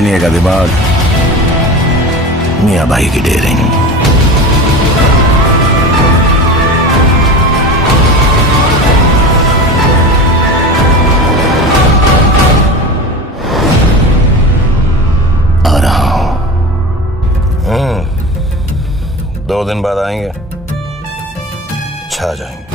बनिए का दिमाग, मियाँ भाई की डेयरिंग। आ रहा हूं। 2 दिन बाद आएंगे, छा जाएंगे।